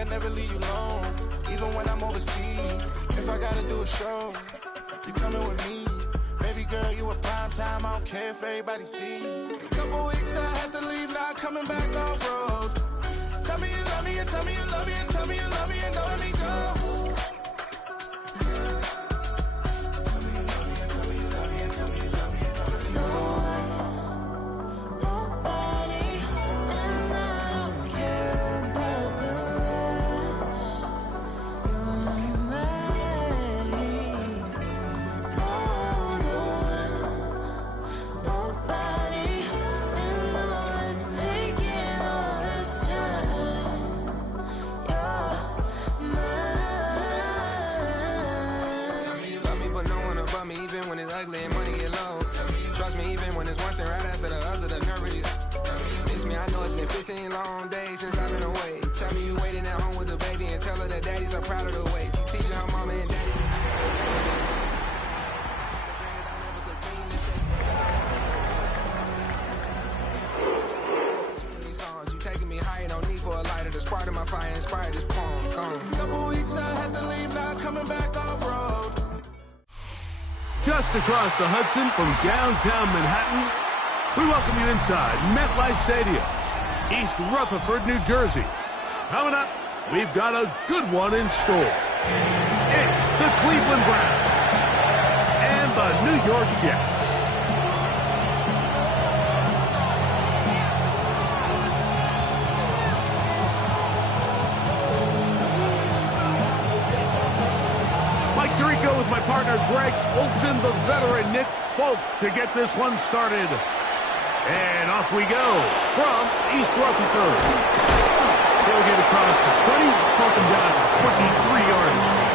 I never leave you alone, even when I'm overseas. If I gotta do a show, you coming with me. Baby girl, you a prime time, I don't care if everybody see. Couple weeks I had to leave, now coming back off road. Tell me you love me, and tell me you love me, and tell me you love me, and don't let me go. Even when it's ugly and money get low. Trust me, even when it's one thing right after the other, the nerve is. Miss me, I know it's been 15 long days since I've been away. Tell me you waiting at home with the baby and tell her that daddy's so proud of the way she teaching her mama and daddy. You taking me higher, no need for a lighter. The spark of my fire inspired this poem. Come. Couple weeks I had to leave, now coming back off road. Just across the Hudson from downtown Manhattan, we welcome you inside MetLife Stadium, East Rutherford, New Jersey. Coming up, we've got a good one in store. It's the Cleveland Browns and the New York Jets. Mike Tirico with my partner Greg Olson, the veteran Nick Folk to get this one started. And off we go from East Rutherford. They'll get across the 20, welcome down to 23-yard line.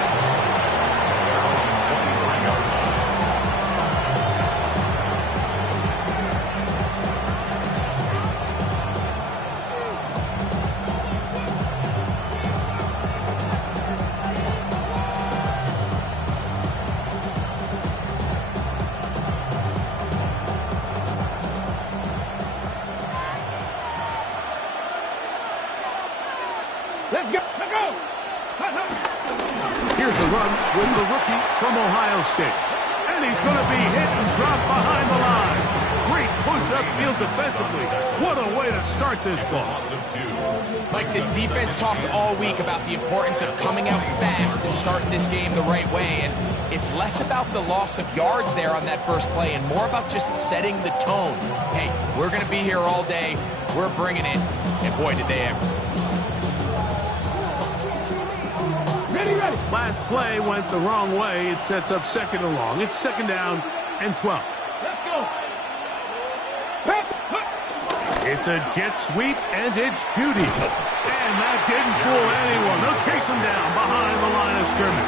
Let's go! Let's go! Here's a run with the rookie from Ohio State. And he's going to be hit and dropped behind the line. Great push upfield defensively. What a way to start this ball. Like this defense talked all week about the importance of coming out fast and starting this game the right way. And it's less about the loss of yards there on that first play and more about just setting the tone. Hey, we're going to be here all day. We're bringing it. And boy, did they ever. Ready. Last play went the wrong way. It sets up second and long. It's second down and 12. Let's go. It's a jet sweep, and it's Judy. And that didn't fool anyone. They'll chase him down behind the line of scrimmage.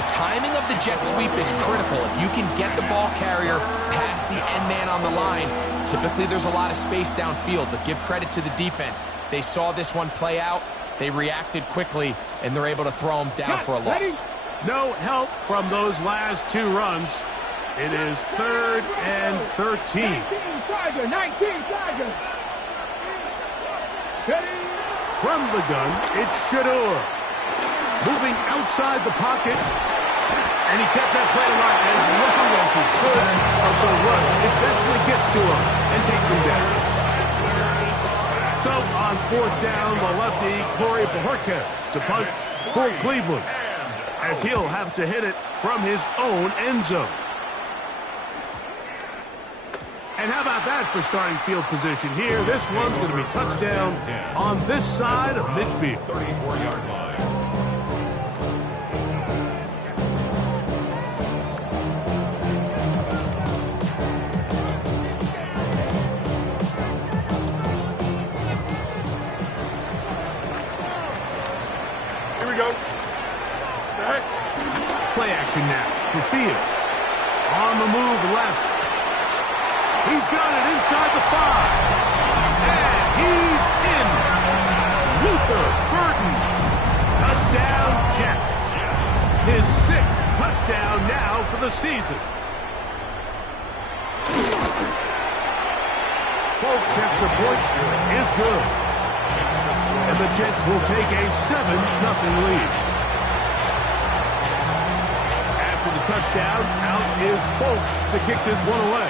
The timing of the jet sweep is critical. If you can get the ball carrier past the end man on the line, typically there's a lot of space downfield, but give credit to the defense. They saw this one play out. They reacted quickly, and they're able to throw him down for a loss. No help from those last two runs. It is 3rd and 13. 19 Tiger. Steady. From the gun, it's Shador. Moving outside the pocket. And he kept that play alive as long as he could. But the rush eventually gets to him and takes him down. So on 4th down, the lefty, Corey Bojorquez to punt for Cleveland, as he'll have to hit it from his own end zone. And how about that for starting field position here? This one's going to be touchdown on this side of midfield. 34-yard line. Play action now for Fields. On the move left. He's got it inside the 5. And he's in. Luther Burden. Touchdown Jets. His 6th touchdown now for the season. Folks, extra point is good. And the Jets will take a 7-0 lead. After the touchdown, out is Folk to kick this one away.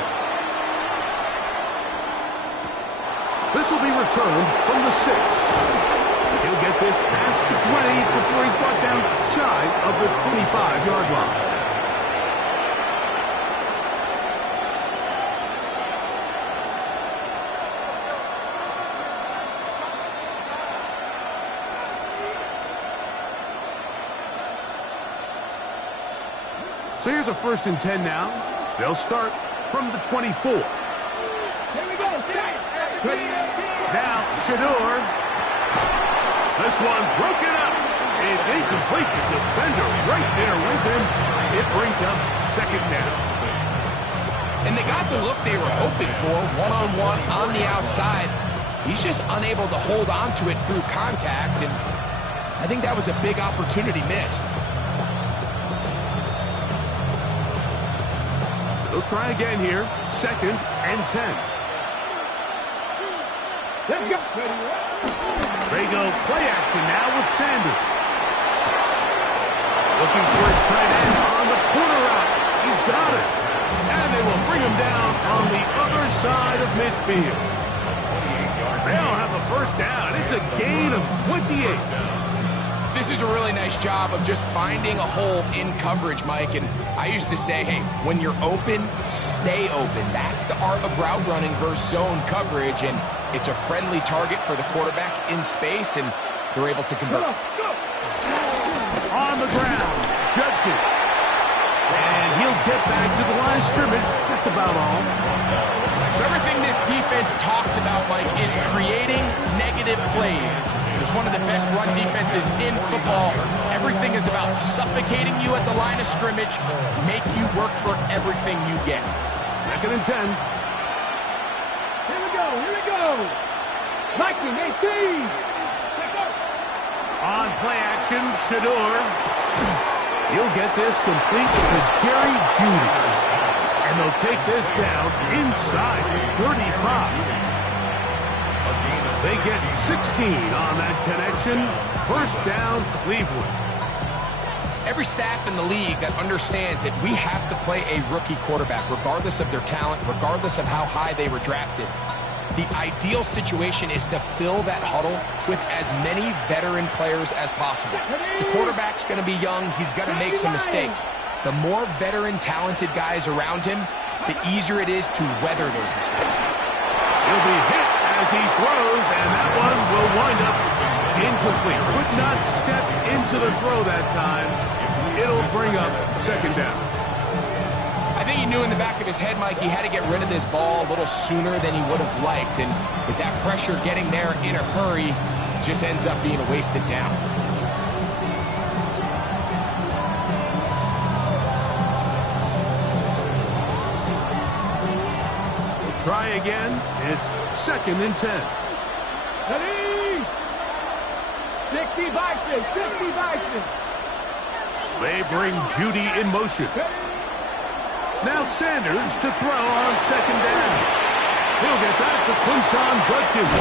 This will be returned from the 6. He'll get this past the 20 before he's brought down shy of the 25-yard line. So here's a 1st and 10 now. They'll start from the 24. Here we go. Now, Shedeur. This one broken up. It's incomplete. The defender right there with him. It brings up 2nd down. And they got the look they were hoping for, one-on-one on the outside. He's just unable to hold on to it through contact, and I think that was a big opportunity missed. They'll try again here. 2nd and 10. Let's go. They go play action now with Sanders. Looking for his tight end on the corner route. He's got it. And they will bring him down on the other side of midfield. They'll have a 1st down. It's a gain of 28. This is a really nice job of just finding a hole in coverage, Mike. And I used to say, hey, when you're open, stay open. That's the art of route running versus zone coverage. And it's a friendly target for the quarterback in space, and they're able to convert. On the ground, Judkins. And he'll get back to the line of scrimmage. That's about all. So everything this defense talks about, Mike, is creating negative plays. It's one of the best run defenses in football. Everything is about suffocating you at the line of scrimmage, make you work for everything you get. 2nd and 10. Here we go. Viking 18. On play action, Shedeur. He'll get this complete to Jerry Jeudy. And they'll take this down inside the 35. They get 16 on that connection. 1st down, Cleveland. Every staff in the league that understands that we have to play a rookie quarterback, regardless of their talent, regardless of how high they were drafted. The ideal situation is to fill that huddle with as many veteran players as possible. The quarterback's going to be young. He's going to make some mistakes. The more veteran, talented guys around him, the easier it is to weather those mistakes. He'll be hit as he throws, and that one will wind up incomplete. Could not step into the throw that time. It'll bring up 2nd down. I think he knew in the back of his head, Mike, he had to get rid of this ball a little sooner than he would have liked. And with that pressure getting there in a hurry, it just ends up being a wasted down. We'll try again. It's 2nd and 10. Ready? 60 Vikings. They bring Jeudy in motion. Now Sanders to throw on 2nd down. He'll get that to Quinshon Judkins.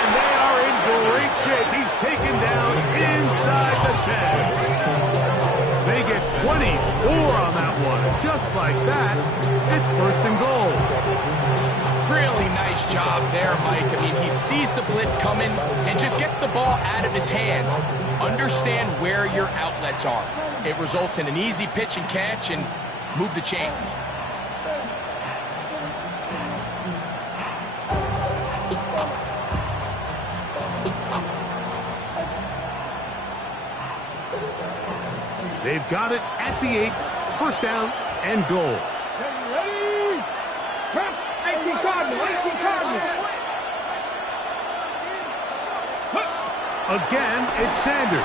And they are in great shape. He's taken down inside the 10. They get 24 on that one. Just like that, it's 1st and goal. Really nice job there, Mike. I mean, he sees the blitz coming and just gets the ball out of his hands. Understand where your outlets are. It results in an easy pitch and catch and move the chains. They've got it at the 8. 1st down and goal. Ready? Prep. 18 Cardinals. Again, it's Sanders.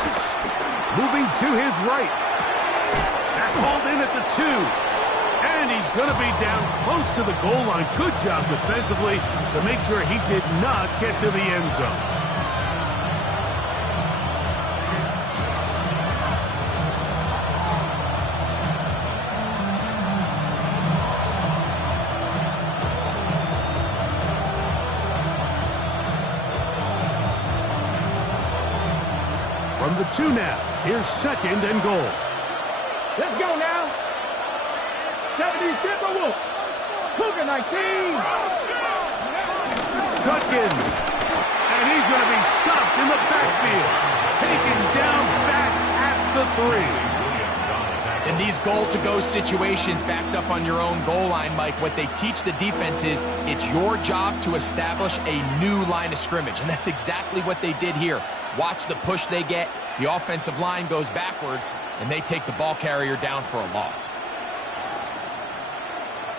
Moving to his right. That's hauled in at the 2. And he's going to be down close to the goal line. Good job defensively to make sure he did not get to the end zone. From the 2 now. Here's 2nd and goal. Let's go now. 70 Timberwolves. Cougar 19. Judkins. And he's going to be stopped in the backfield. Taken down back at the 3. In these goal-to-go situations backed up on your own goal line, Mike, what they teach the defense is it's your job to establish a new line of scrimmage, and that's exactly what they did here. Watch the push they get. The offensive line goes backwards, and they take the ball carrier down for a loss.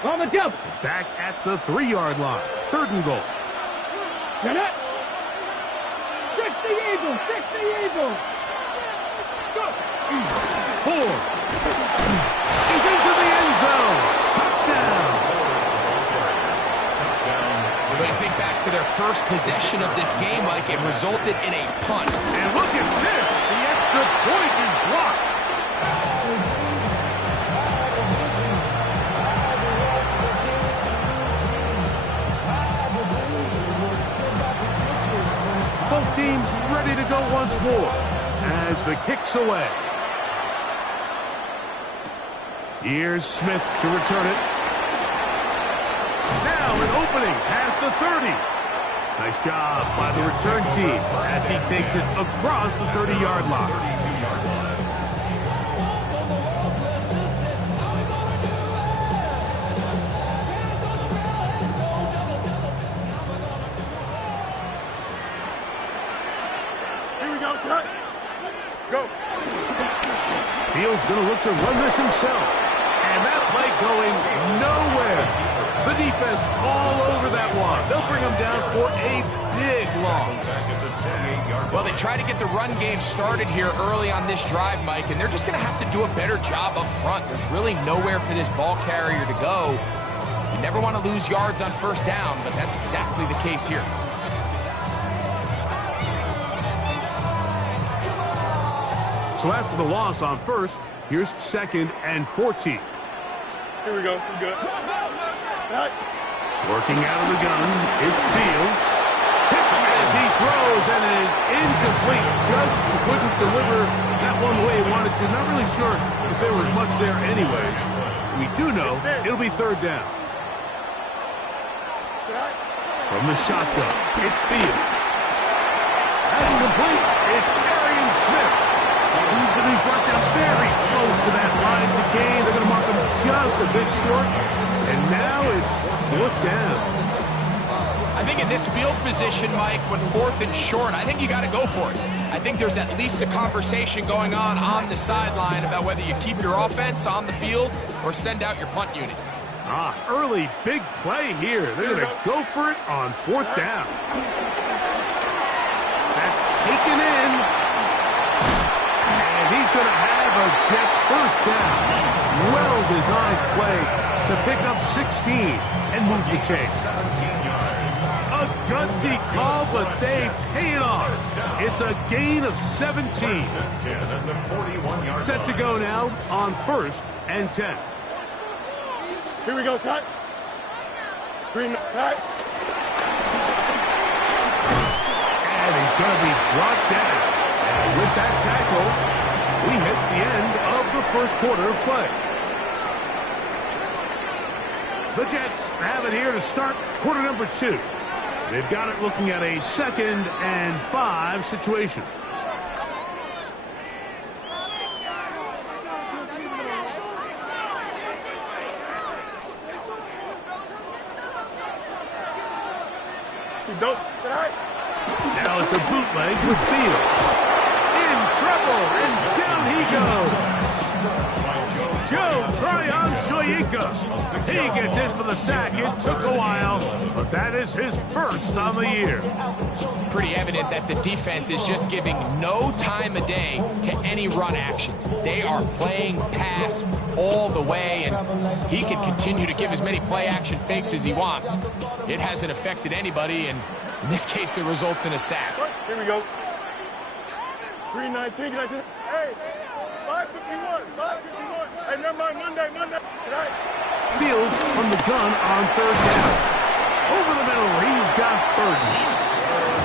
On the jump. Back at the 3-yard line. 3rd and goal. Get it. 60 Eagles. 60 Eagles. Go. 4. He's into the end zone. Touchdown. When you think back to their first possession of this game, Mike, it resulted in a punt. And look at this. The extra point is blocked. Both teams ready to go once more as the kick's away. Here's Smith to return it. Now an opening past the 30. Nice job by the return team as he takes it across the 30-yard line. Go. Fields going to look to run this himself. And that play going nowhere. The defense all over that one. They'll bring him down for a big loss. Well, they try to get the run game started here early on this drive, Mike, and they're just going to have to do a better job up front. There's really nowhere for this ball carrier to go. You never want to lose yards on 1st down, but that's exactly the case here. So after the loss on 1st, here's 2nd and 14. Here we go. We're good. Working out of the gun, it's Fields. Hit as he throws, and it is incomplete. Just couldn't deliver that one the way he wanted to. Not really sure if there was much there anyways. We do know it'll be 3rd down. From the shotgun, it's Fields. That's complete. It's Arian Smith. He's going to be brought down very close to that line to gain. They're going to mark him just a bit short. And now it's 4th down. I think in this field position, Mike, when 4th and short, I think you got to go for it. I think there's at least a conversation going on the sideline about whether you keep your offense on the field or send out your punt unit. Early big play here. They're going to go for it on 4th down. That's taken in. He's going to have a Jets 1st down. Well-designed play to pick up 16 and move the chains. A gutsy call, but they pay it off. It's a gain of 17. Set to go now on 1st and 10. Here we go, Scott. Green, right. And he's going to be brought down. And with that tackle, we hit the end of the 1st quarter of play. The Jets have it here to start quarter number 2. They've got it looking at a 2nd and 5 situation. Now it's a bootleg with Fields. In trouble, and down he goes. Joe Tryon-Shoyinka. He gets in for the sack. It took a while, but that is his 1st on the year. Pretty evident that the defense is just giving no time of day to any run actions. They are playing pass all the way, and he can continue to give as many play-action fakes as he wants. It hasn't affected anybody, and in this case, it results in a sack. Here we go. 319. Hey, 551. 551. Hey, never mind. Monday. Fields from the gun on 3rd down. Over the middle, he's got Burton.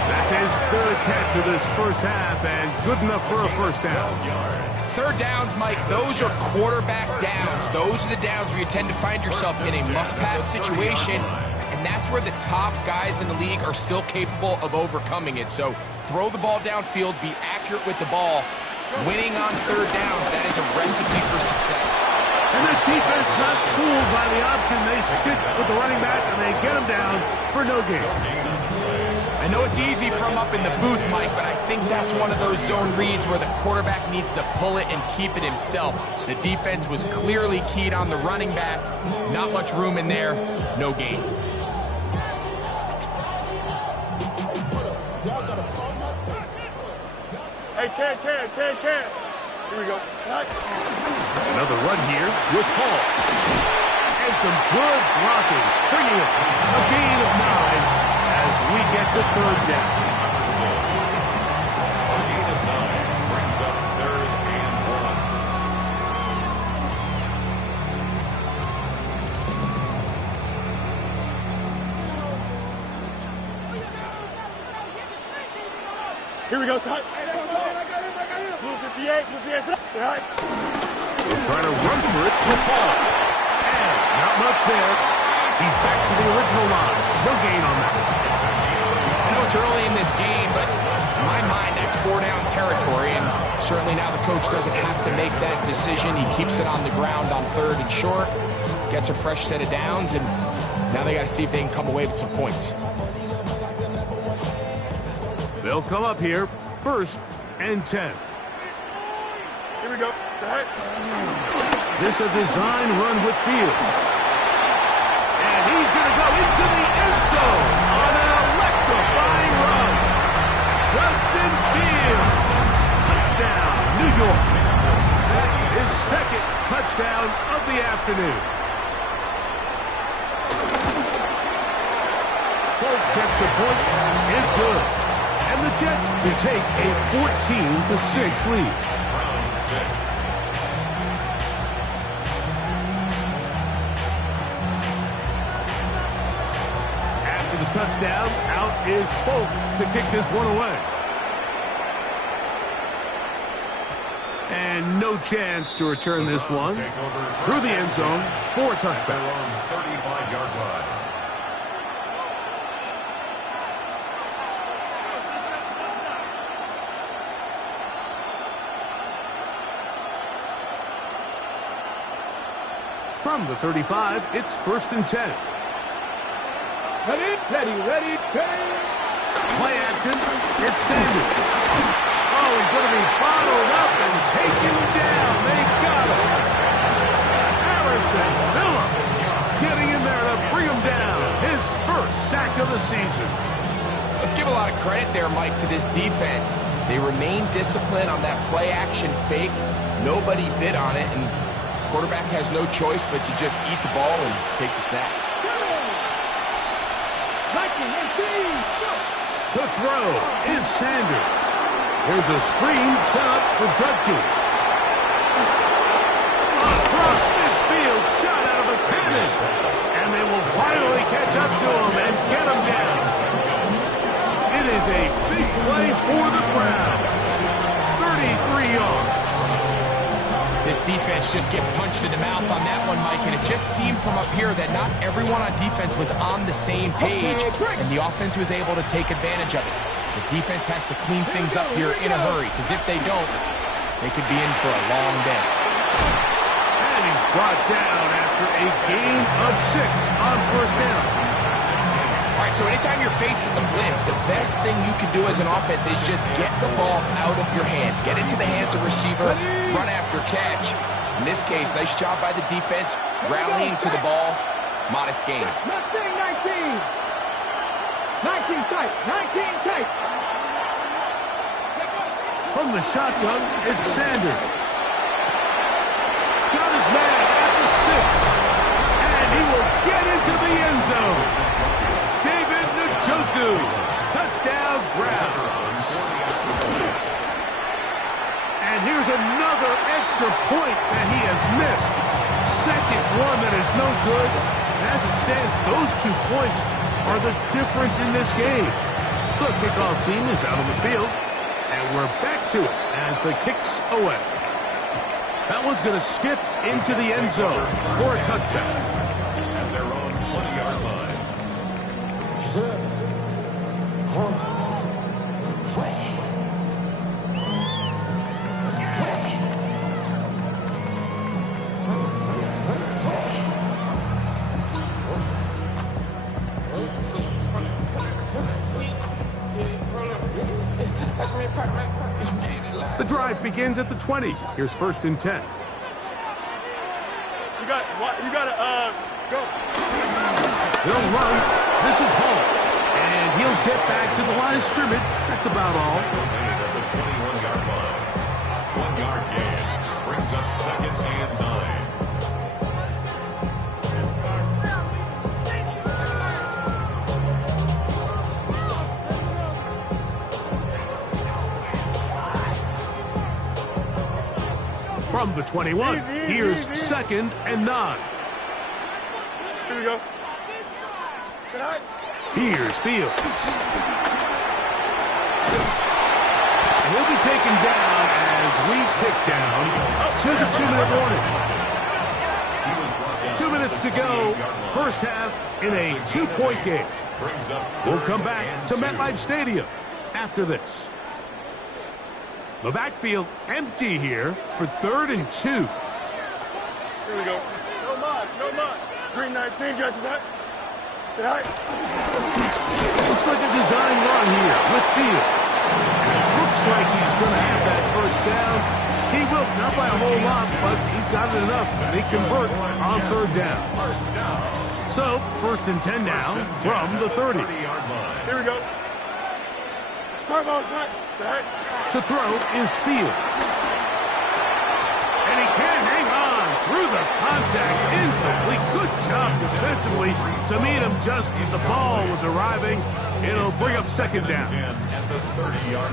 That's his third catch of this first half, and good enough for a first down. Third downs, Mike, those are quarterback downs. Those are the downs where you tend to find yourself in a must-pass situation, and that's where the top guys in the league are still capable of overcoming it. So throw the ball downfield, be accurate with the ball. Winning on third downs, that is a recipe for success. And this defense not fooled by the option. They stick with the running back, and they get him down for no gain. I know it's easy from up in the booth, Mike, but I think that's one of those zone reads where the quarterback needs to pull it and keep it himself. The defense was clearly keyed on the running back. Not much room in there. No gain. Hey, Ken. Here we go. Another run here with Hall. And some good blocking, stringing it. A gain of 9 as we get to third down. A gain of 9 brings up 3rd and 1. Here we go, son. Blue 58, Blue 58. All right. We're trying to run for it with Hall. And not much there. He's back to the original line. No gain on that. I know it's early in this game, but in my mind, that's 4-down territory, and certainly now the coach doesn't have to make that decision. He keeps it on the ground on 3rd and short, gets a fresh set of downs, and now they got to see if they can come away with some points. They'll come up here, 1st and 10. Here we go. This a design run with Fields. And he's going to go into the end zone on an electrifying run. Justin Fields. Touchdown, New York. His 2nd touchdown of the afternoon. Folks, extra point is good. And the Jets will take a 14-6 lead.1. 6. After the touchdown, out is Folk to kick this one away. And no chance to return this one through the end zone for a touchdown. 35-yard line. From the 35, it's 1st and 10. Ready? Play action. It's Sanders. Oh, he's going to be bottled up and taken down. They got him. Harrison Phillips getting in there to bring him down. His 1st sack of the season. Let's give a lot of credit there, Mike, to this defense. They remained disciplined on that play-action fake. Nobody bid on it, and quarterback has no choice but to just eat the ball and take the snap. To throw is Sanders. Here's a screen set up for Judkins. Across midfield, shot out of his hand. And they will finally catch up to him and get him down. It is a big play for the Browns. 33 yards. This defense just gets punched in the mouth on that one, Mike, and it just seemed from up here that not everyone on defense was on the same page, and the offense was able to take advantage of it. The defense has to clean things up here in a hurry, because if they don't, they could be in for a long day. And he's brought down after a gain of 6 on 1st down. All right, so anytime you're facing the blitz, the best thing you can do as an offense is just get the ball out of your hand. Get into the hands of receiver, run after catch. In this case, nice job by the defense, rallying to the ball. Modest gain. 19 tight. From the shotgun, it's Sanders. Got his man at the 6. And he will get into the end zone. David Njoku. Touchdown, Browns. And here's another extra point that he has missed. 2nd one that is no good. And as it stands, those 2 points are the difference in this game. The kickoff team is out on the field, and we're back to it as the kick's away. That one's going to skip into the end zone for a touchdown. At their own 20-yard line. The drive begins at the 20. Here's 1st and 10. You gotta go. He'll run. This is home. And he'll get back to the line of scrimmage. That's about all. Remains at the 21-yard line. 1-yard gain. Brings up 2nd and 9. From the 21, here's 2nd and 9. Here we go. Here's Fields. And he'll be taken down as we tick down to the 2-minute warning. 2 minutes to go, first half in a 2-point game. We'll come back to MetLife Stadium after this. The backfield empty here for 3rd and 2. Here we go. No mas. Green 19, got to that. Looks like a design run here with Fields. Looks like he's going to have that first down. He will, not by a whole lot, but he's got it enough. They convert on 3rd down. So, 1st and 10 now from the 30. Here we go. To throw is Fields. And he can't hang on through the contact. Incomplete. Good job defensively to meet him just as the ball was arriving. It'll bring up 2nd down.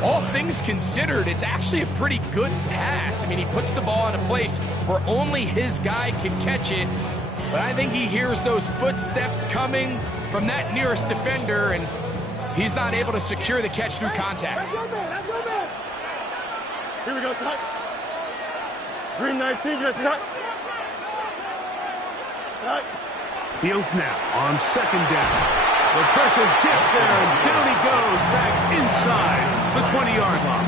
All things considered, it's actually a pretty good pass. I mean, he puts the ball in a place where only his guy can catch it. But I think he hears those footsteps coming from that nearest defender, and he's not able to secure the catch through contact. That's your man. Here we go, son. Green 19, get that. Fields now on 2nd down. The pressure gets there, and down he goes back inside the 20-yard line.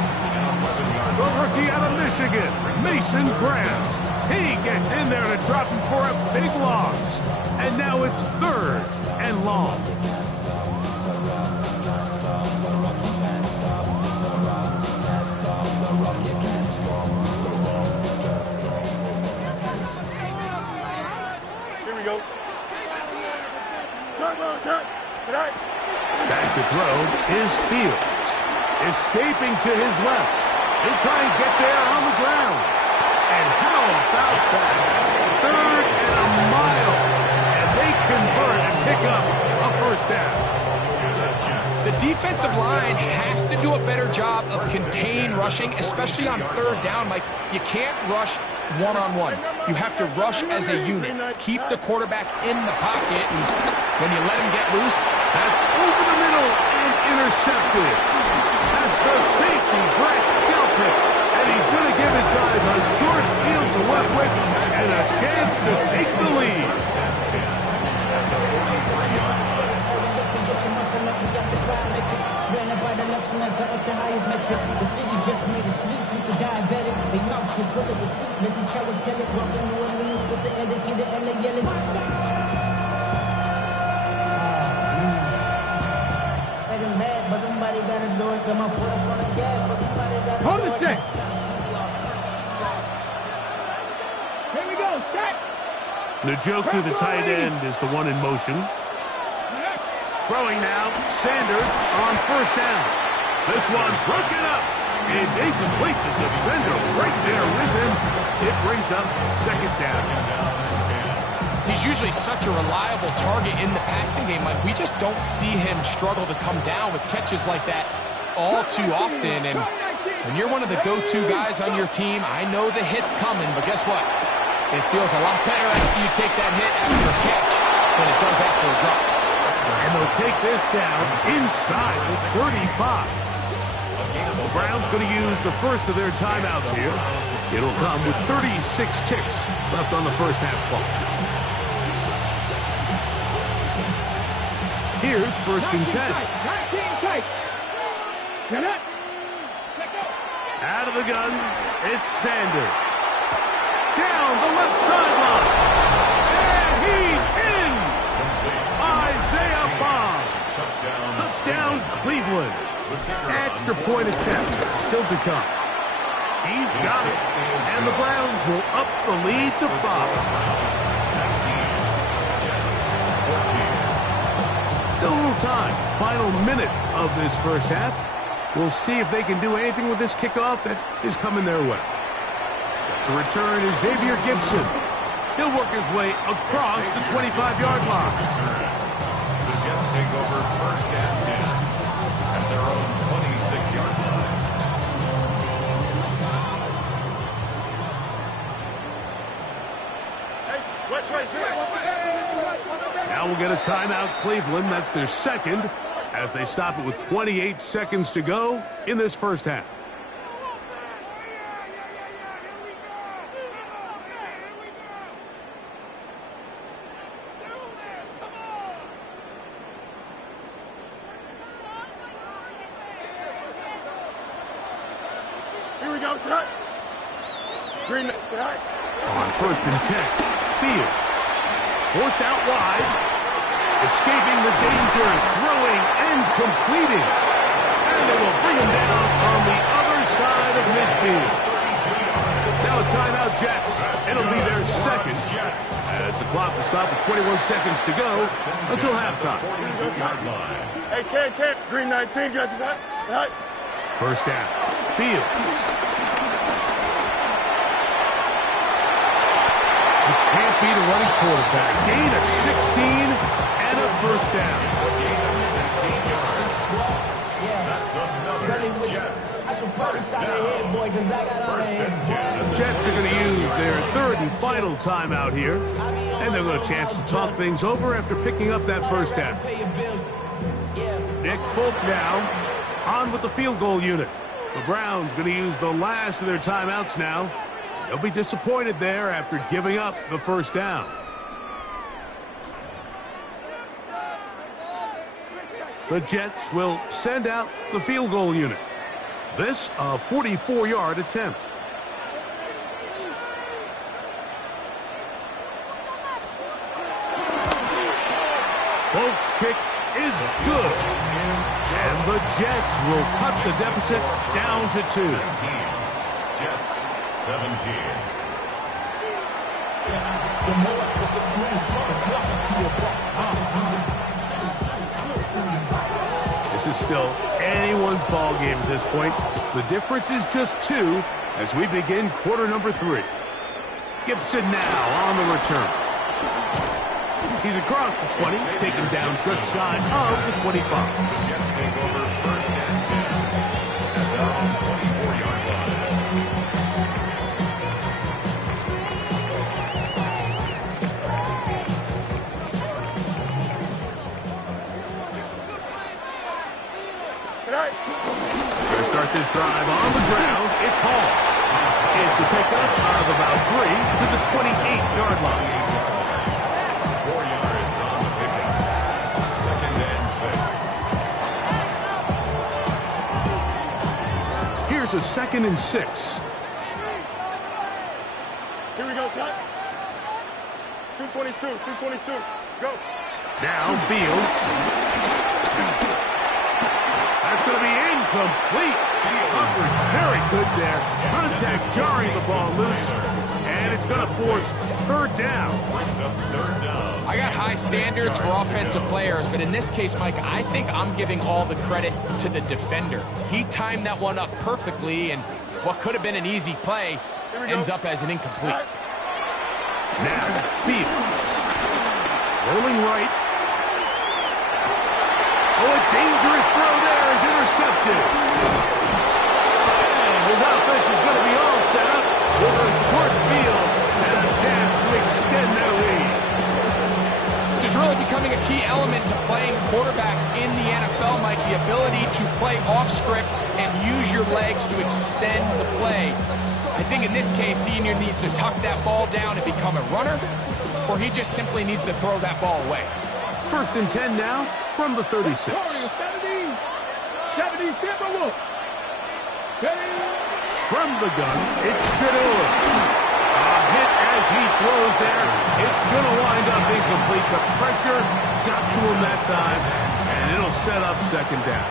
The rookie out of Michigan, Mason Graham. He gets in there to drop him for a big loss. And now it's 3rd and long. Here we go. Back to throw is Fields. Escaping to his left. He'll try and get there on the ground. And how about that? 3rd and a mile. And they convert and pick up a 1st down. The defensive line has to do a better job of contain rushing, especially on 3rd down. Like, you can't rush one-on-one. You have to rush as a unit. Keep the quarterback in the pocket, and when you let him get loose, that's over the middle and intercepted. That's the safety, Brett Delpit. And he's going to give his guys a short field to work with and a chance to take the lead. The city just made a sweep. People diabetic. They mouths were full of deceit. Let these cowards tell it. Walking New Orleans with the educated LA yelling. Make them mad, but somebody gotta do it. Got my foot up on the gas, but somebody gotta Hold do the it. stick. Here we go, set. Njoku, the tight end, is the one in motion. Throwing now, Sanders on 1st down. This one broken up. It's incomplete. The defender right there with him. It brings up 2nd down. he's usually such a reliable target in the passing game. Like, we just don't see him struggle to come down with catches like that all too often. And when you're one of the go-to guys on your team, I know the hit's coming, but guess what? It feels a lot better after you take that hit after a catch than it does after a drop. And they'll take this down inside the 35. The Browns going to use the first of their timeouts here. It'll come with 36 ticks left on the first half clock. Here's 1st and 10. Out of the gun, it's Sanders. Down the left sideline. And he's in! Isaiah Bond. Touchdown, Cleveland. Extra point attempt still to come. He's got it. And the Browns will up the lead to 5. Still a little time. Final minute of this first half. We'll see if they can do anything with this kickoff that is coming their way. Set to return is Xavier Gipson. He'll work his way across the 25-yard line. The Jets take over 1st and 10 at their own 26-yard line. Now we'll get a timeout, Cleveland. That's their second, as they stop it with 28 seconds to go in this first half. Here we go, set. Green, set. On 1st and 10, Fields. Forced out wide. Escaping the danger, throwing and completing. And they will bring him down on the other side of midfield. Now a timeout, Jets. It'll be their second, as the clock will stop with 21 seconds to go until halftime. Hey, Ken, green 19, Jets, set. First down, Fields. You can't beat a running quarterback. Gain of 16 and a first down. Gain of 16 yards. That's another Jets. First down. First and 10. The Jets are going to use their 3rd and final timeout here. And they'll get a chance to talk things over after picking up that first down. Nick Folk now on with the field goal unit. The Browns going to use the last of their timeouts now. They'll be disappointed there after giving up the first down. The Jets will send out the field goal unit. This a 44-yard attempt. Folks' kick is good. And the Jets will cut the deficit down to 2. Jets 17. This is still anyone's ball game at this point. The difference is just 2 as we begin quarter number 3. Gipson now on the return. He's across the 20, taken down just shy of the 25. The Jets take over 1st and 10 at their own 24-yard line. Going to start this drive on the ground. It's Hall. It's a pickup of about 3 to the 28-yard line. 4 yards on the pickup. 2nd and 6. Here's a 2nd and 6. Here we go, son. 222, go. Now Fields. That's going to be incomplete. Covered very good there. Contact jarring the ball loose. And it's going to force 3rd down. Brings up 3rd down. I got high standards for offensive players, but in this case, Mike, I think I'm giving all the credit to the defender. He timed that one up perfectly, and what could have been an easy play ends up as an incomplete. Now Fields. Rolling right. Oh, a dangerous throw there is intercepted. And his offense is going to be all set up with a short field and a chance to extend their lead. This has really become becoming a key element to playing quarterback in the NFL, Mike, the ability to play off script and use your legs to extend the play. I think in this case, he either needs to tuck that ball down and become a runner, or he just simply needs to throw that ball away. 1st and 10 now from the 36. 70, Timberwolves. From the gun, it's Shedeur. A hit as he throws there. It's going to wind up incomplete. The pressure got to him that time, and it'll set up 2nd down.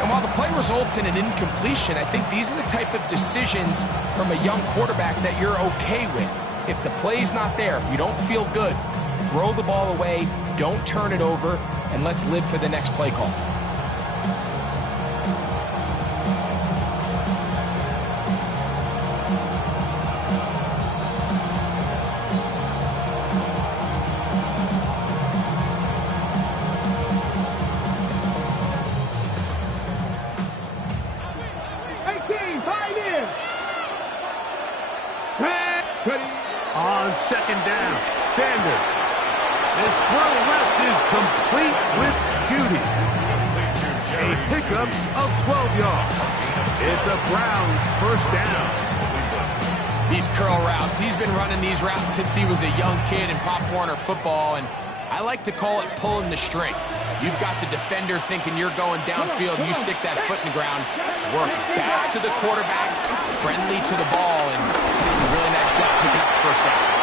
And while the play results in an incompletion, I think these are the type of decisions from a young quarterback that you're okay with. If the play's not there, if you don't feel good, throw the ball away, don't turn it over, and let's live for the next play call. On 2nd down, Sanders. This throw left is complete with Judy. A pickup of 12 yards. It's a Browns 1st down. These curl routes, he's been running these routes since he was a young kid in Pop Warner football, and I like to call it pulling the string. You've got the defender thinking you're going downfield, you stick that foot in the ground, work back to the quarterback, friendly to the ball, and a really nice job picking up the 1st down.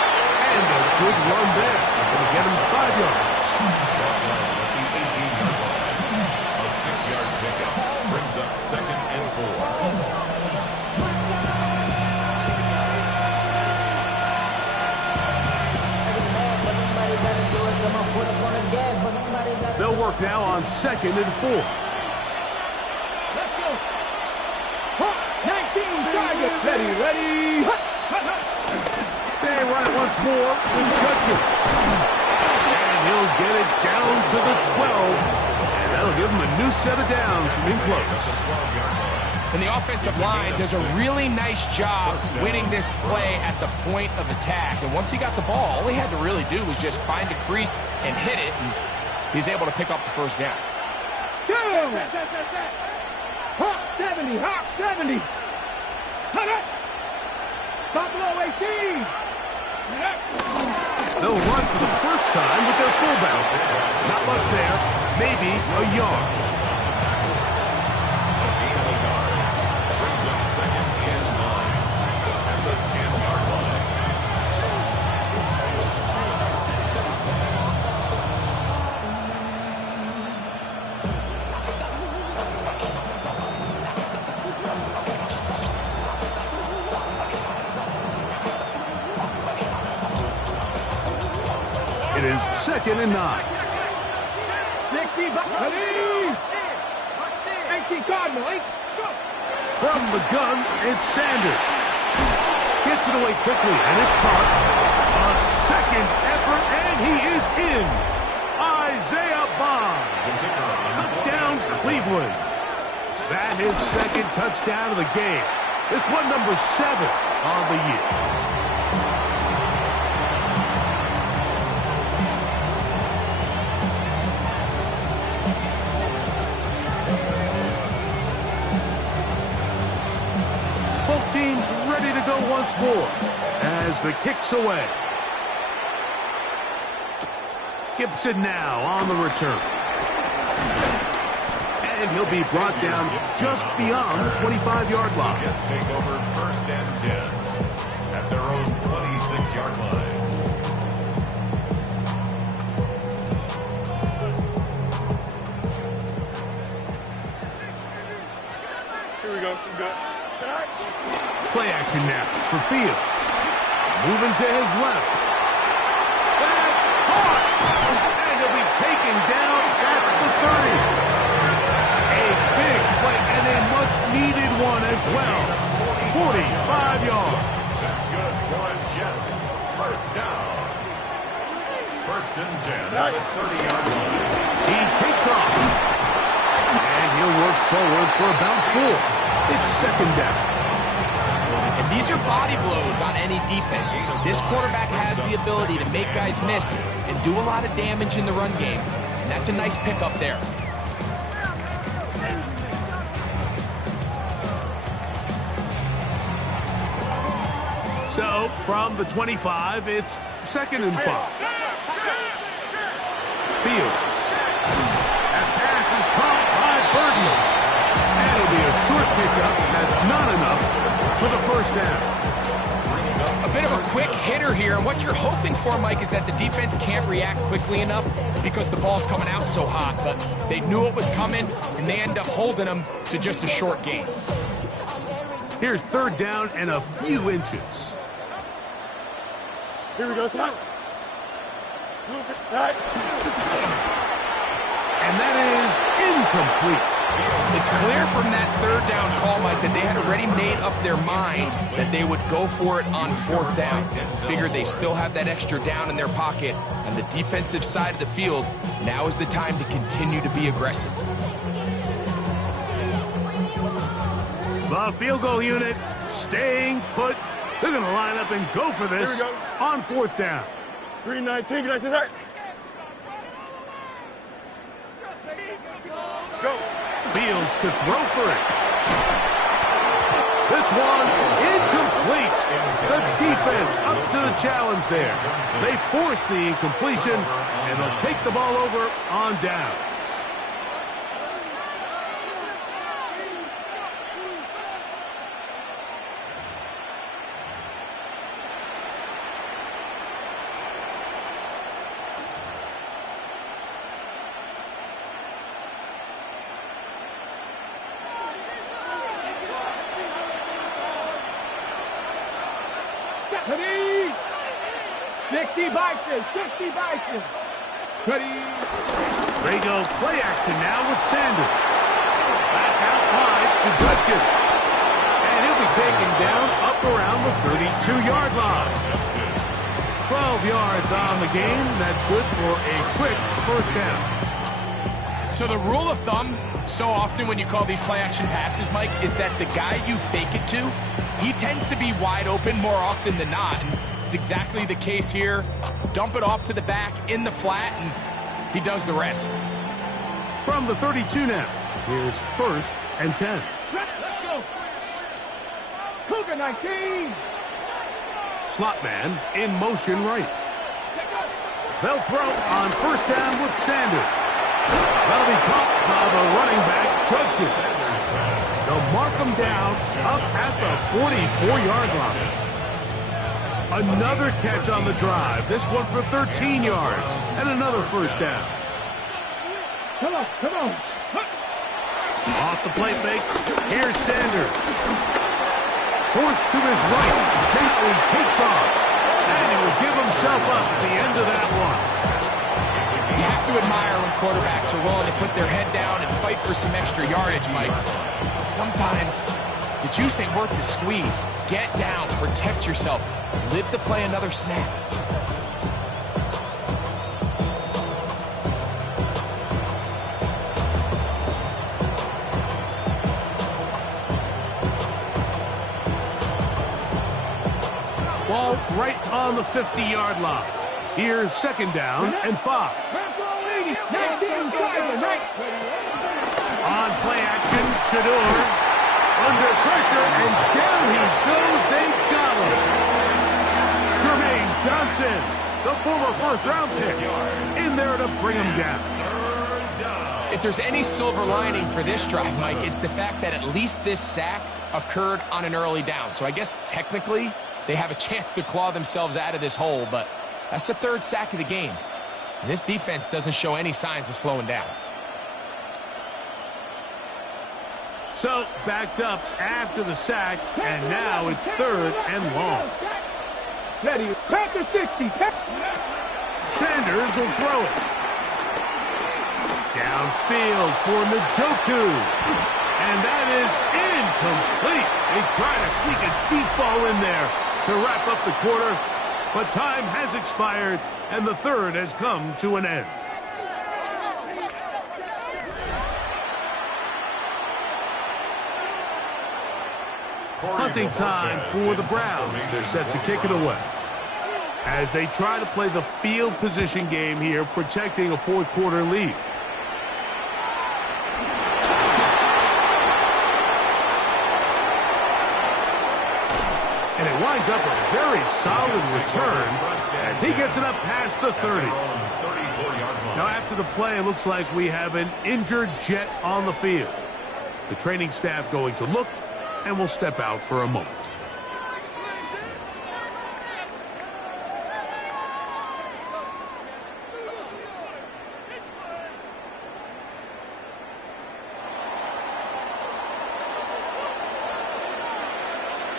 And a good run there. Going to get him 5 yards. The 18-yard line. A 6-yard pickup brings up 2nd and 4. They'll work now on 2nd and 4. Let's go. 19 targets. Ready. They run it once more with Judkins. And he'll get it down to the 12. And that'll give him a new set of downs from in close. And the offensive line does a really nice job winning this play at the point of attack. And once he got the ball, all he had to really do was just find a crease and hit it. And he's able to pick up the 1st down. Hawk 70, Hawk 70. Buffalo 18. They'll run for the 1st time with their fullback. Not much there, maybe a yard. Brings up 2nd and 9 at the 10-yard line. It is 2nd and 9. 60, police. 18 Cardinal. From the gun, it's Sanders. Gets it away quickly, and it's caught. A 2nd effort, and he is in. Isaiah Bond. Touchdown, Cleveland. That is 2nd touchdown of the game. This one number 7 on the year. Both teams ready to go once more as the kick's away. Gibson now on the return. And he'll be brought down just beyond the 25-yard line. Jets take over 1st and 10 at their own 26-yard line. Here we go. Play action now for Field. Moving to his left. That's caught! And he'll be taken down at the 30. A big play and a much-needed one as well. 45 yards. That's good for the Jets. 1st down. 1st and 10 at the 30-yard line. He takes off. And he'll work forward for about 4. It's 2nd down. And these are body blows on any defense. This quarterback has the ability to make guys miss and do a lot of damage in the run game. And that's a nice pickup there. So, from the 25, it's 2nd and 5. Fields. That pass is caught by Burton. And it'll be a short pickup. That's not enough for the first down. A bit of a quick hitter here, and what you're hoping for, Mike, is that the defense can't react quickly enough because the ball's coming out so hot, but they knew it was coming, and they end up holding them to just a short gain. Here's 3rd down and a few inches. Here we go, son. And that is incomplete. It's clear from that 3rd down call, Mike, that they had already made up their mind that they would go for it on 4th down. Figured they still have that extra down in their pocket. On the defensive side of the field, now is the time to continue to be aggressive. The field goal unit staying put. They're going to line up and go for this on 4th down. 319, can I say that? Go. Fields to throw for it. This one incomplete. The defense up to the challenge there. They force the incompletion, and they'll take the ball over on down. Ready? 60 Bison, 60 Bison. Ready? They go play action now with Sanders. That's out wide to Judkins. And he'll be taken down up around the 32-yard line. 12 yards on the game. That's good for a quick first down. So the rule of thumb, so often when you call these play-action passes, Mike, is that the guy you fake it to, he tends to be wide open more often than not. And it's exactly the case here. Dump it off to the back in the flat, and he does the rest. From the 32 now, here's 1st and 10. Let's go. Cougar 19. Slot man in motion right. They'll throw on 1st down with Sanders. That'll be caught by the running back, Judkins. They'll mark him down up at the 44-yard line. Another catch on the drive. This one for 13 yards and another first down. Come on, come on. Off the play fake. Here's Sanders. Forced to his right. Bentley takes off. And he will give himself up at the end of that one. You have to admire when quarterbacks are willing to put their head down and fight for some extra yardage, Mike. But sometimes the juice ain't worth the squeeze. Get down, protect yourself, live to play another snap. Ball right on the 50-yard line. Here's 2nd down and 5. On play action, Shedeur under pressure, and down he goes. They got him. Jermaine Johnson, the former 1st-round pick, in there to bring him down. If there's any silver lining for this drive, Mike, it's the fact that at least this sack occurred on an early down. So I guess technically they have a chance to claw themselves out of this hole, but that's the 3rd sack of the game. And this defense doesn't show any signs of slowing down. So, backed up after the sack, and now it's 3rd and long. Ready, Panther 60. Sanders will throw it. Downfield for Njoku. And that is incomplete. They try to sneak a deep ball in there to wrap up the quarter, but time has expired, and the 3rd has come to an end. Hunting time for the Browns. They're set to kick it away as they try to play the field position game here, protecting a fourth quarter lead. And it winds up a very solid return as he gets it up past the 30. Now after the play, it looks like we have an injured Jet on the field. The training staff going to look and will step out for a moment.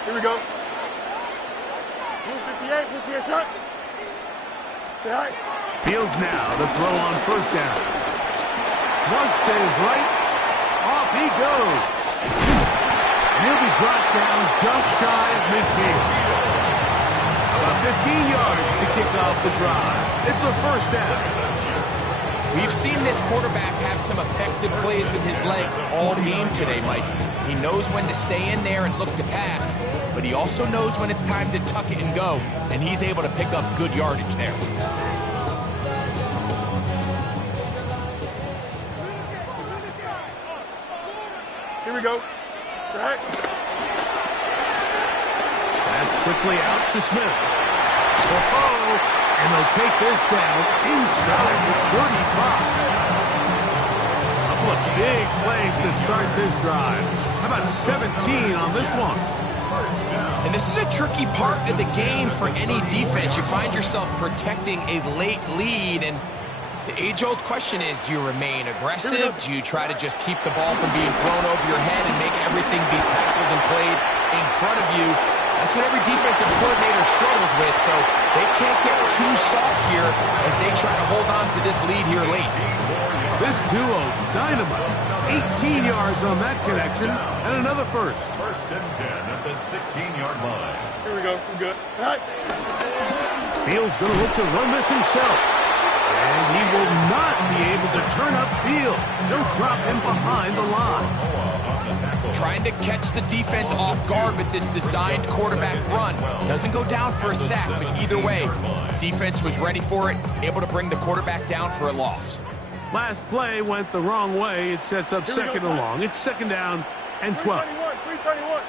Here we go. Blue 58, blue 58, start. Right. Fields now to throw on first down. Thrust to his right. Off he goes. And he'll be brought down just shy of midfield. About 15 yards to kick off the drive. It's a first down. We've seen this quarterback have some effective plays with his legs all game today, Mike. He knows when to stay in there and look to pass, but he also knows when it's time to tuck it and go, and he's able to pick up good yardage there. Here we go. Right. That's quickly out to Smith. Oh, and they'll take this down inside the 35. A couple of big plays to start this drive. How about 17 on this one? And this is a tricky part of the game for any defense. You find yourself protecting a late lead, and the age-old question is, do you remain aggressive? Do you try to just keep the ball from being thrown over your head and make everything be tackled and played in front of you? That's what every defensive coordinator struggles with, so they can't get too soft here as they try to hold on to this lead here late. This duo, dynamite. 18 yards on that connection, and another first. First and 10 at the 16-yard line. Here we go. I'm good. All right. Fields going to look to run this himself. And he will not be able to turn upfield. They'll drop him behind the line. Trying to catch the defense off guard with this designed quarterback run. Doesn't go down for a sack, but either way, defense was ready for it, able to bring the quarterback down for a loss. Last play went the wrong way. It sets up second and long. It's second down and 12. 331.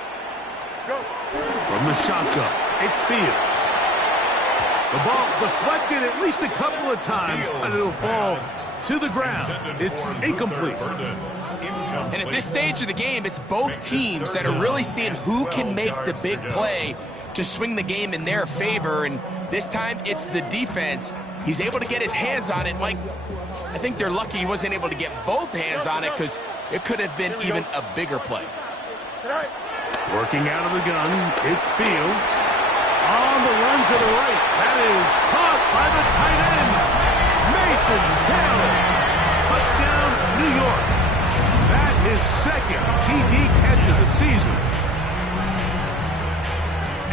Go. From the shotgun, it's Fields. The ball deflected at least a couple of times, but it'll fall to the ground. It's incomplete. And at this stage of the game, it's both teams that are really seeing who can make the big play to swing the game in their favor. And this time, it's the defense. He's able to get his hands on it. Mike, I think they're lucky he wasn't able to get both hands on it because it could have been even a bigger play. Working out of the gun, it's Fields. On the run to the right. That is caught by the tight end, Mason Taylor. Touchdown, New York. That is second TD catch of the season.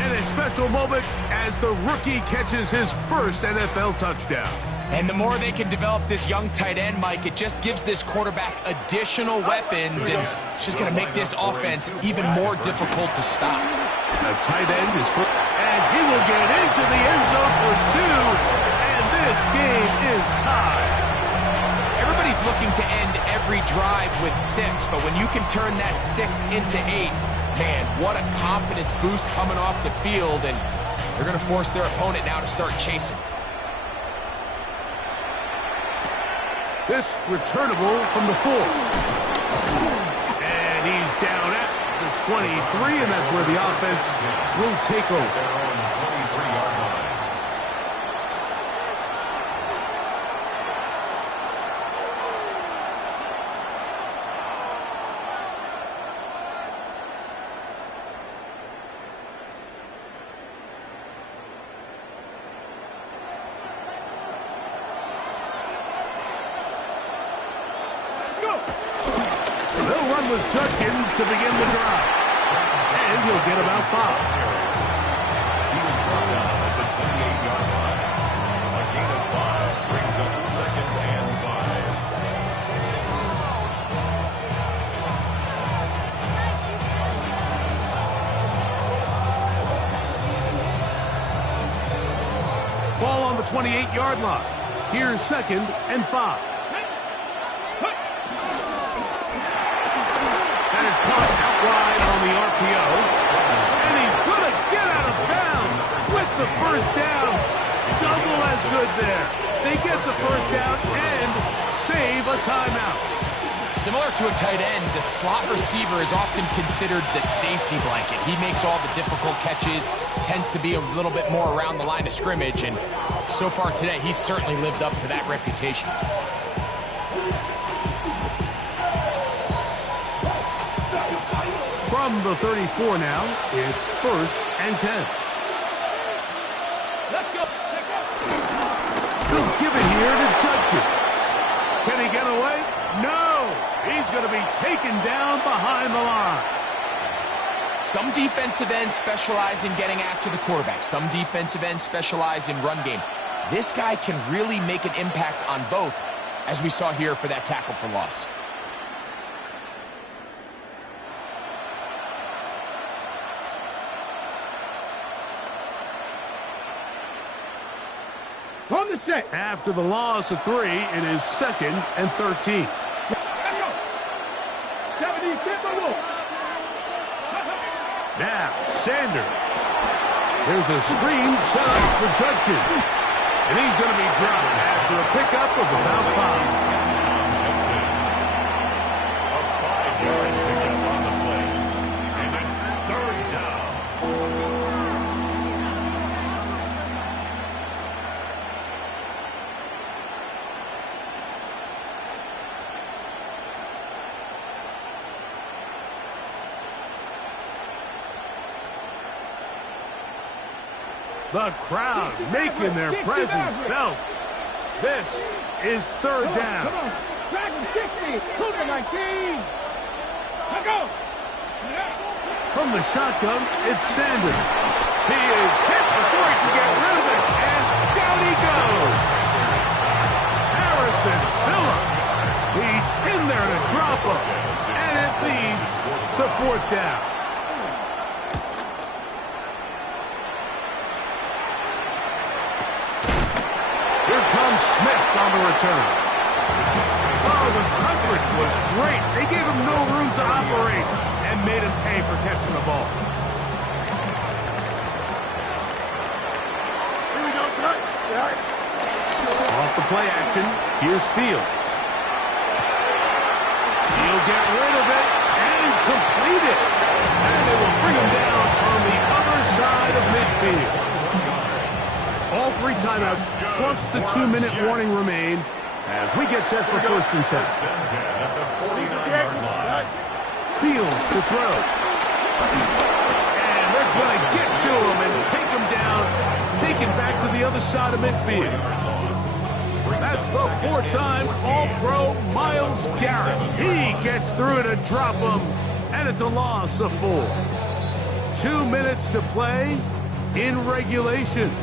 And a special moment as the rookie catches his first NFL touchdown. And the more they can develop this young tight end, Mike, it just gives this quarterback additional weapons, and it's just going to make this offense even more difficult to stop. The tight end is for, and he will get into the end zone for 2, and this game is tied. Everybody's looking to end every drive with 6, but when you can turn that 6 into 8, man, what a confidence boost coming off the field, and they're going to force their opponent now to start chasing. This returnable from the 4. And he's down at the 23, and that's where the offense will take over. They'll run with Judkins to begin the drive. And he'll get about 5. He was brought down at the 28-yard line. A gain of 5 brings up second and 5. 28-yard line. Here's 2nd and 5. That is caught out wide on the RPO. And he's going to get out of bounds with the first down. Double as good there. They get the first down and save a timeout. Similar to a tight end, the slot receiver is often considered the safety blanket. He makes all the difficult catches, tends to be a little bit more around the line of scrimmage, and so far today, he's certainly lived up to that reputation. From the 34 now, it's 1st and 10. Let's go. He'll give it here to Judkins. Can he get away? No! He's going to be taken down behind the line. Some defensive ends specialize in getting after the quarterback. Some defensive ends specialize in run game. This guy can really make an impact on both, as we saw here for that tackle for loss. On the set. After the loss of 3, it is 2nd and 13. 70, Now, Sanders. There's a screen set up for Judkins. And he's going to be dropped after a pickup of about 5. A 5-yard pickup on the play. And it's 3rd down. The crowd making their presence felt. This is 3rd down. Come on. Dragon 60. Cougar 19. Let's go. From the shotgun, it's Sanders. He is hit before he can get rid of it, and down he goes. Harrison Phillips. He's in there to drop him, and it leads to 4th down. Here comes Smith on the return. Oh, the coverage was great. They gave him no room to operate and made him pay for catching the ball. Here we go, son. Off the play action, here's Fields. He'll get rid of it and complete it. And it will bring him down on the other side of midfield. All 3 timeouts plus the 2-minute warning remain as we get set for 1st and 10. Fields to throw. And they're going to get to him and take him down, taken back to the other side of midfield. That's the 4-time All-Pro Myles Garrett. He gets through to drop him, and it's a loss of 4. 2 minutes to play in regulation.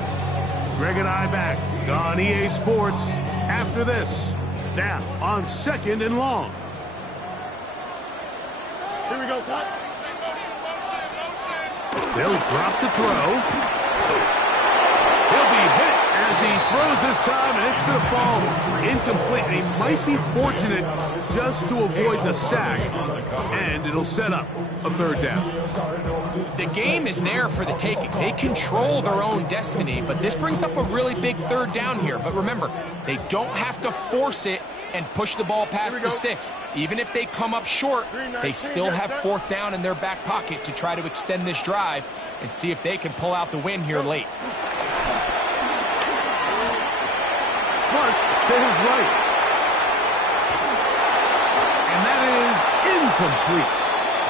Greg and I back on EA Sports after this. Now on 2nd and long. Here we go, son. They'll drop to throw. He'll be hit as he throws this time, and it's going to fall incomplete. And he might be fortunate just to avoid the sack, and it'll set up a 3rd down. The game is there for the taking. They control their own destiny, but this brings up a really big 3rd down here. But remember, they don't have to force it and push the ball past the sticks. Even if they come up short, they still have 4th down in their back pocket to try to extend this drive and see if they can pull out the win here late. Flush to his right. And that is incomplete.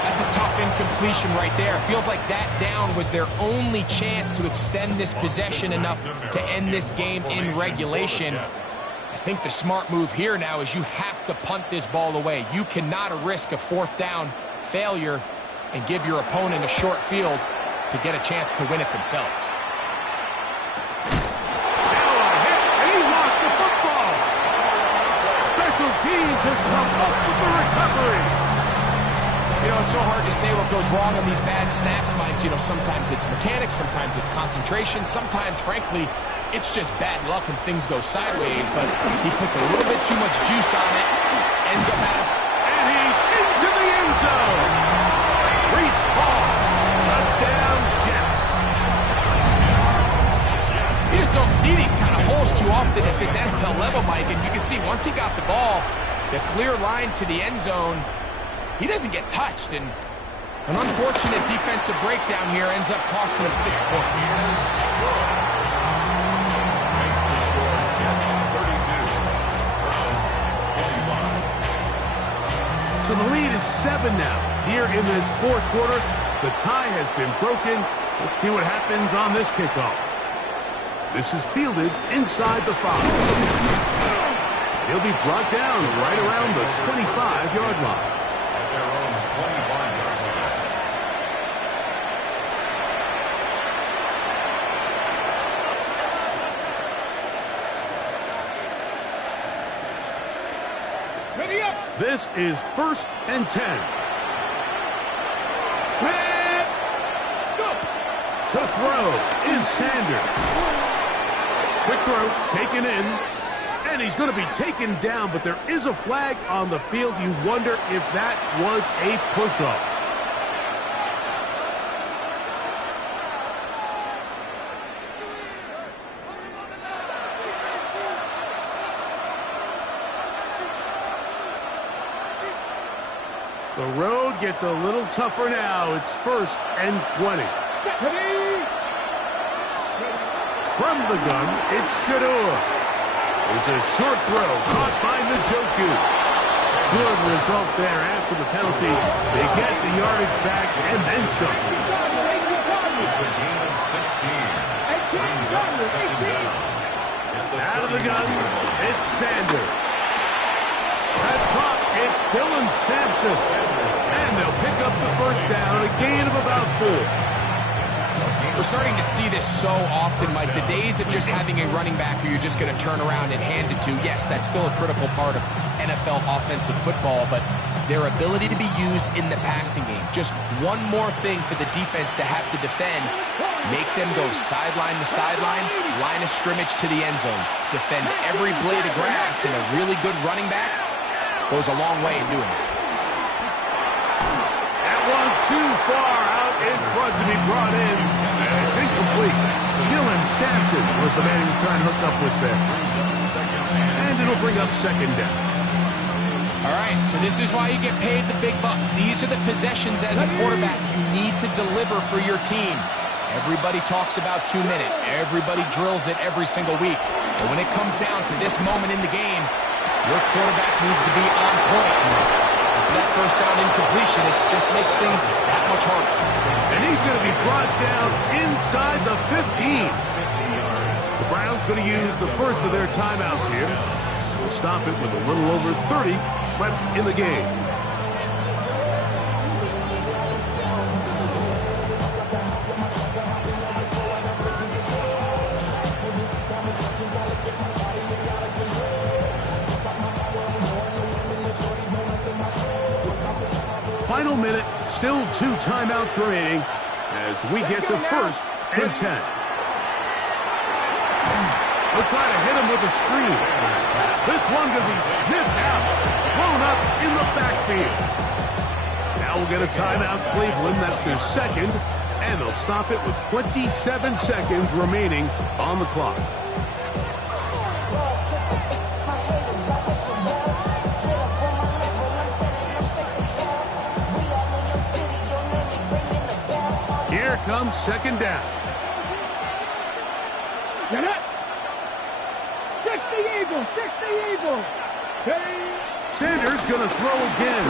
That's a tough incompletion right there. It feels like that down was their only chance to extend this possession enough to end this game in regulation. I think the smart move here now is you have to punt this ball away. You cannot risk a 4th down failure and give your opponent a short field to get a chance to win it themselves. Now a hit, and he lost the football. Special teams has come up with the recovery. You know, it's so hard to say what goes wrong on these bad snaps, Mike. You know, sometimes it's mechanics, sometimes it's concentration, sometimes, frankly, it's just bad luck and things go sideways, but he puts a little bit too much juice on it, ends up out of... And he's into the end zone. Breece Hall, touchdown, Jets. You just don't see these kind of holes too often at this NFL level, Mike, and you can see once he got the ball, the clear line to the end zone, he doesn't get touched, and an unfortunate defensive breakdown here ends up costing him 6 points. Makes the score Jets 32, Browns 45. So the lead is 7 now. Here in this fourth quarter, the tie has been broken. Let's see what happens on this kickoff. This is fielded inside the 5. He'll be brought down right around the 25-yard line. At their own 25-yard line. Ready up. This is 1st and 10. Let's go. To throw is Sanders. Quick throw, taken in. And he's going to be taken down, but there is a flag on the field. You wonder if that was a push-off. The road gets a little tougher now. It's 1st and 20. Ready. From the gun, it's Shedeur. There's a short throw caught by Njoku. Good result there after the penalty. They get the yardage back and then some. It's a gain of 16. Brings up 2nd down. Out of the gun, it's Sanders. That's caught. It's Dylan Sampson. And they'll pick up the 1st down, a gain of about 4. We're starting to see this so often, Mike. The days of just having a running back who you're just going to turn around and hand it to, yes, that's still a critical part of NFL offensive football, but their ability to be used in the passing game. Just one more thing for the defense to have to defend. Make them go sideline to sideline, line of scrimmage to the end zone. Defend every blade of grass, and a really good running back goes a long way in doing it. That one too far out in front to be brought in. And it's incomplete. Dylan Sampson was the man he was trying to hook up with there. And it'll bring up 2nd down. All right, so this is why you get paid the big bucks. These are the possessions as a quarterback you need to deliver for your team. Everybody talks about 2 minute. Everybody drills it every single week. But when it comes down to this moment in the game, your quarterback needs to be on point. And for that 1st down incompletion, it just makes things that much harder. And he's going to be brought down inside the 15. The Browns going to use the 1st of their timeouts here. We'll stop it with a little over 30 left in the game. Final minute, still 2 timeouts remaining as we get to 1st and 10. They'll try to hit him with a screen. This one going to be sniffed out, thrown up in the backfield. Now we'll get a timeout, Cleveland. That's their 2nd, and they'll stop it with 27 seconds remaining on the clock. Here comes 2nd down. Get it. Check the eagle. Check the eagle. Hey. Sanders going to throw again.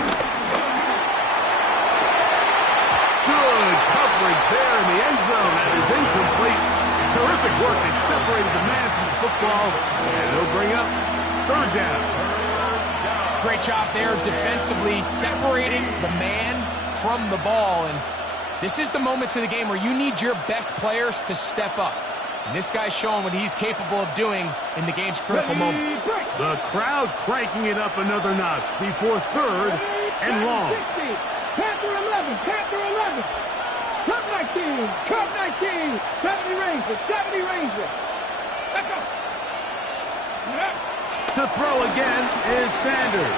Good coverage there in the end zone. That is incomplete. Terrific work. They separated the man from the football. And it'll bring up 3rd down. Great job there defensively, separating the man from the ball. And this is the moments of the game where you need your best players to step up. And this guy's showing what he's capable of doing in the game's critical moment. The crowd cranking it up another notch before 3rd and long. Panther 11, Panther 11. Cup 19, Cup 19. 70 Ranger, 70 Ranger. Let's go. To throw again is Sanders.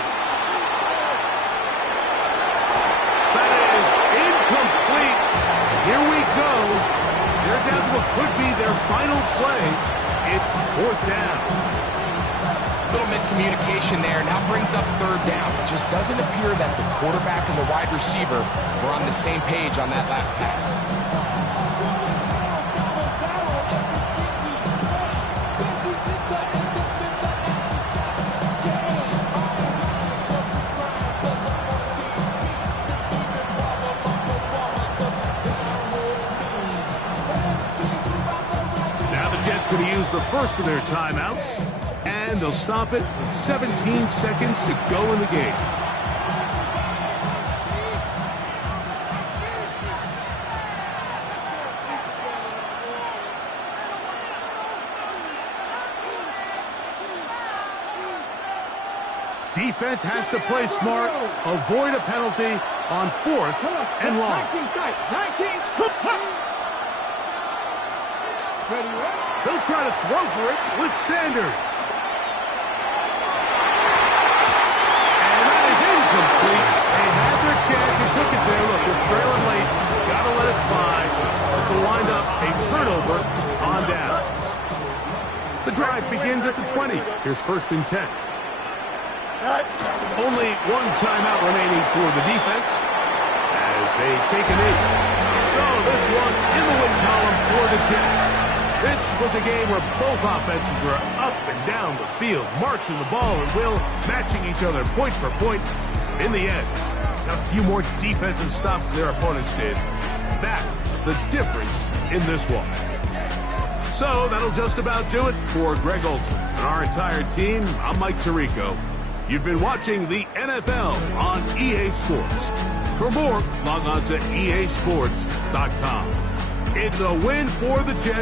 That is incomplete. Here we go. They're down to what could be their final play. It's 4th down. Little miscommunication there. Now brings up 3rd down. It just doesn't appear that the quarterback and the wide receiver were on the same page on that last pass. Going to use the first of their timeouts, and they'll stop it with 17 seconds to go in the game. Defense has to play smart, avoid a penalty on 4th and long. 19. They'll try to throw for it with Sanders. And that is incomplete. They had their chance. They took it there. Look, they're trailing late. Got to let it fly. This will wind up a turnover on downs. The drive begins at the 20. Here's 1st and 10. Only one timeout remaining for the defense as they take a knee. So this one in the win column for the Jets. This was a game where both offenses were up and down the field, marching the ball at will, matching each other point for point. In the end, got a few more defensive stops than their opponents did. That is the difference in this one. So that'll just about do it for Greg Olsen and our entire team. I'm Mike Tirico. You've been watching the NFL on EA Sports. For more, log on to easports.com. It's a win for the Jets.